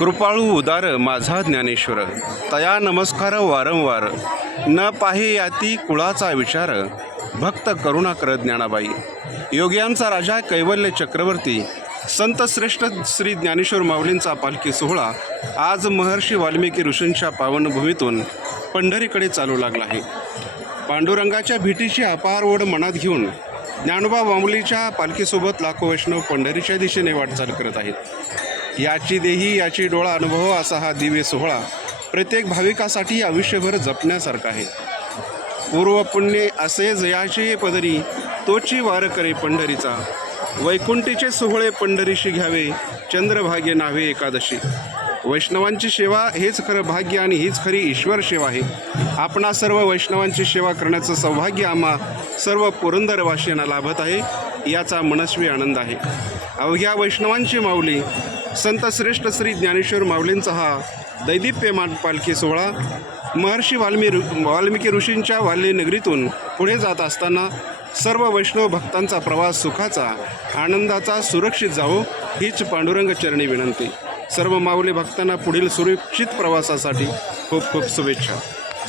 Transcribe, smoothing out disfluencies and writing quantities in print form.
कृपाळू उदार माझा ज्ञानेश्वर, तया नमस्कार वारंवार, न पाहे याती कुळाचा विचार, भक्त करुणा कर ज्ञानाबाई. योग्यांचा राजा कैवल्य चक्रवर्ती संत श्रेष्ठ श्री ज्ञानेश्वर माऊलींचा पालखी सोहळा आज महर्षी वाल्मिकी ऋषींच्या पावनभूमीतून पंढरीकडे चालू लागला आहे. पांडुरंगाच्या भेटीची अपार ओढ मनात घेऊन ज्ञानोबा माऊलीच्या पालखीसोबत लाखो वैष्णव पंढरीच्या दिशेने वाटचाल करत आहेत. याची देही याची डोळा अनुभव असा हा दिव्य सोहळा प्रत्येक भाविकासाठी आयुष्यभर जपण्यासारखा आहे. पूर्व पुण्य असे जयाचे पदरी, तोची वार करे पंढरीचा, वैकुंठीचे सोहळे पंढरीशी घ्यावे, चंद्रभाग्य नावे एकादशी. वैष्णवांची सेवा हेच खरं भाग्य आणि हीच खरी ईश्वर सेवा आहे. आपणा सर्व वैष्णवांची सेवा करण्याचं सौभाग्य आम्हा सर्व पुरंदरवासियांना लाभत आहे, याचा मनस्वी आनंद आहे. अवघ्या वैष्णवांची माऊली संत श्रेष्ठ श्री ज्ञानेश्वर माऊलींचा हा दैदिप्यमान पालखी सोहळा महर्षी वाल्मिकी ऋषींच्या वाल्य नगरीतून पुढे जात असताना सर्व वैष्णव भक्तांचा प्रवास सुखाचा, आनंदाचा, सुरक्षित जावो हीच पांडुरंग चरणी विनंती. सर्व माऊली भक्तांना पुढील सुरक्षित प्रवासासाठी खूप खूप शुभेच्छा.